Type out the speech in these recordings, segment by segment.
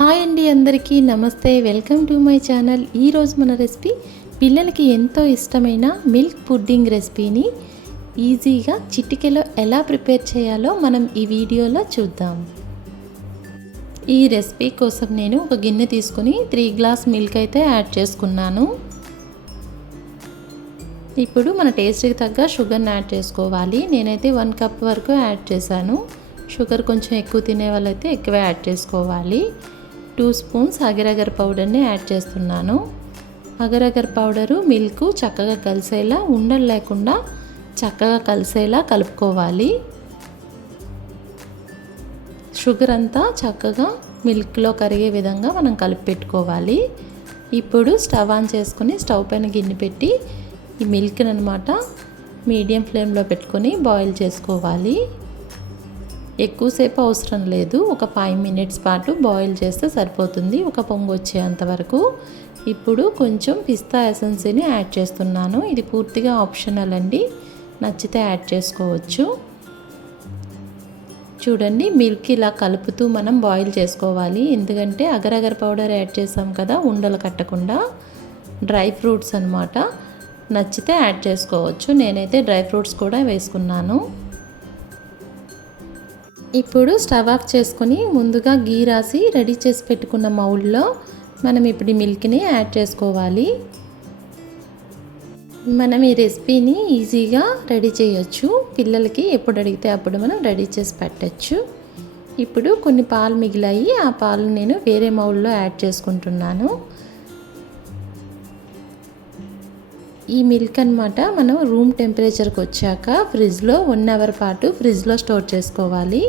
Hi అండి, అందరికీ నమస్తే. Welcome to my channel. ఈరోజు మన రెసిపీ పిల్లలకి ఎంతో ఇష్టమైన మిల్క్ పుడ్డింగ్ రెసిపీని ఈజీగా చిటికెలో ఎలా ప్రిపేర్ చేయాలో మనం ఈ వీడియోలో చూద్దాం. ఈ రెసిపీ కోసం నేను ఒక గిన్నె తీసుకుని 3 గ్లాస్ మిల్క్ అయితే యాడ్ చేసుకున్నాను. ఇప్పుడు మన టేస్ట్కి తగ్గ షుగర్ని యాడ్ చేసుకోవాలి. నేనైతే 1 కప్ వరకు యాడ్ చేశాను. షుగర్ కొంచెం ఎక్కువ తినే వాళ్ళైతే ఎక్కువ యాడ్ చేసుకోవాలి. 2 స్పూన్స్ అగరగర్ పౌడర్ని యాడ్ చేస్తున్నాను. అగరగర్ పౌడరు మిల్క్ చక్కగా కలిసేలా, ఉండలు లేకుండా చక్కగా కలిసేలా కలుపుకోవాలి. షుగర్ అంతా చక్కగా మిల్క్లో కరిగే విధంగా మనం కలిపి పెట్టుకోవాలి. ఇప్పుడు స్టవ్ ఆన్ చేసుకుని స్టవ్ పైన గిన్నె పెట్టి ఈ మిల్క్ని అనమాట మీడియం ఫ్లేమ్లో పెట్టుకొని బాయిల్ చేసుకోవాలి. ఎక్కువసేపు అవసరం లేదు, ఒక 5 మినిట్స్ పాటు బాయిల్ చేస్తే సరిపోతుంది, ఒక పొంగు వచ్చేంత వరకు. ఇప్పుడు కొంచెం పిస్తా ఎసెన్స్ని యాడ్ చేస్తున్నాను. ఇది పూర్తిగా ఆప్షనల్ అండి, నచ్చితే యాడ్ చేసుకోవచ్చు. చూడండి, మిల్క్ ఇలా కలుపుతూ మనం బాయిల్ చేసుకోవాలి. ఎందుకంటే అగరగర్ పౌడర్ యాడ్ చేసాం కదా, ఉండలు కట్టకుండా. డ్రై ఫ్రూట్స్ అన్నమాట, నచ్చితే యాడ్ చేసుకోవచ్చు. నేనైతే డ్రై ఫ్రూట్స్ కూడా వేసుకున్నాను. ఇప్పుడు స్టవ్ ఆఫ్ చేసుకొని ముందుగా గీ రాసి రెడీ చేసి పెట్టుకున్న మౌల్డ్లో మనం ఇప్పుడు ఈ మిల్క్ని యాడ్ చేసుకోవాలి. మనం ఈ రెసిపీని ఈజీగా రెడీ చేయొచ్చు. పిల్లలకి ఎప్పుడు అడిగితే అప్పుడు మనం రెడీ చేసి పెట్టచ్చు. ఇప్పుడు కొన్ని పాలు మిగిలాయి, ఆ పాలు నేను వేరే మౌల్డ్లో యాడ్ చేసుకుంటున్నాను. ఈ మిల్క్ అన్నమాట మనం రూమ్ టెంపరేచర్కి వచ్చాక ఫ్రిడ్జ్లో 1 అవర్ పాటు ఫ్రిడ్జ్లో స్టోర్ చేసుకోవాలి.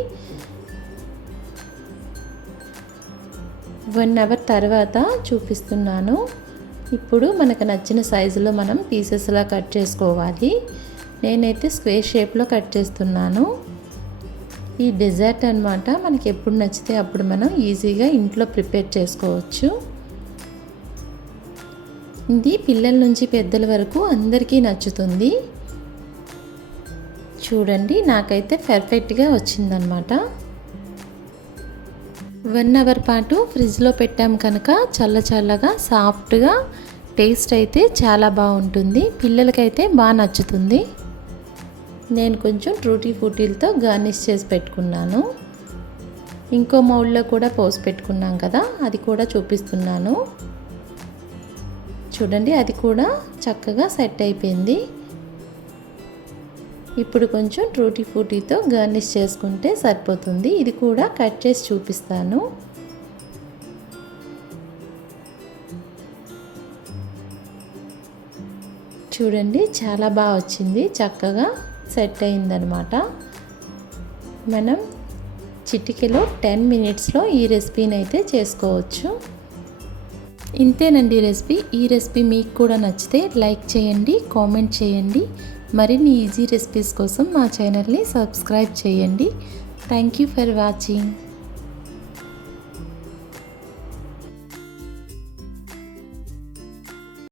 1 అవర్ తర్వాత చూపిస్తున్నాను. ఇప్పుడు మనకు నచ్చిన సైజులో మనం పీసెస్లా కట్ చేసుకోవాలి. నేనైతే స్క్వేర్ షేప్లో కట్ చేస్తున్నాను. ఈ డెజర్ట్ అన్నమాట మనకి ఎప్పుడు నచ్చితే అప్పుడు మనం ఈజీగా ఇంట్లో ప్రిపేర్ చేసుకోవచ్చు. ఇది పిల్లల నుంచి పెద్దల వరకు అందరికీ నచ్చుతుంది. చూడండి, నాకైతే పర్ఫెక్ట్గా వచ్చిందనమాట. 1 అవర్ పాటు ఫ్రిడ్జ్లో పెట్టాం కనుక చల్లగా సాఫ్ట్గా టేస్ట్ అయితే చాలా బాగుంటుంది. పిల్లలకైతే బాగా నచ్చుతుంది. నేను కొంచెం ట్రూటీ ఫ్రూటీలతో గార్నిష్ చేసి పెట్టుకున్నాను. ఇంకో మౌల్డ్లో కూడా పోసి పెట్టుకున్నాం కదా, అది కూడా చూపిస్తున్నాను. చూడండి, అది కూడా చక్కగా సెట్ అయిపోయింది. ఇప్పుడు కొంచెం ట్రూటీ ఫ్రూటీతో గార్నిష్ చేసుకుంటే సరిపోతుంది. ఇది కూడా కట్ చేసి చూపిస్తాను. చూడండి, చాలా బాగా వచ్చింది, చక్కగా సెట్ అయిందనమాట. మనం చిటికెలో 10 మినిట్స్లో ఈ రెసిపీని అయితే చేసుకోవచ్చు. ఇంతేనండి రెసిపీ. ఈ రెసిపీ మీకు కూడా నచ్చితే లైక్ చేయండి, కామెంట్ చేయండి. మరిన్ని ఈజీ రెసిపీస్ కోసం మా ఛానల్ని సబ్స్క్రైబ్ చేయండి. Thank you for watching.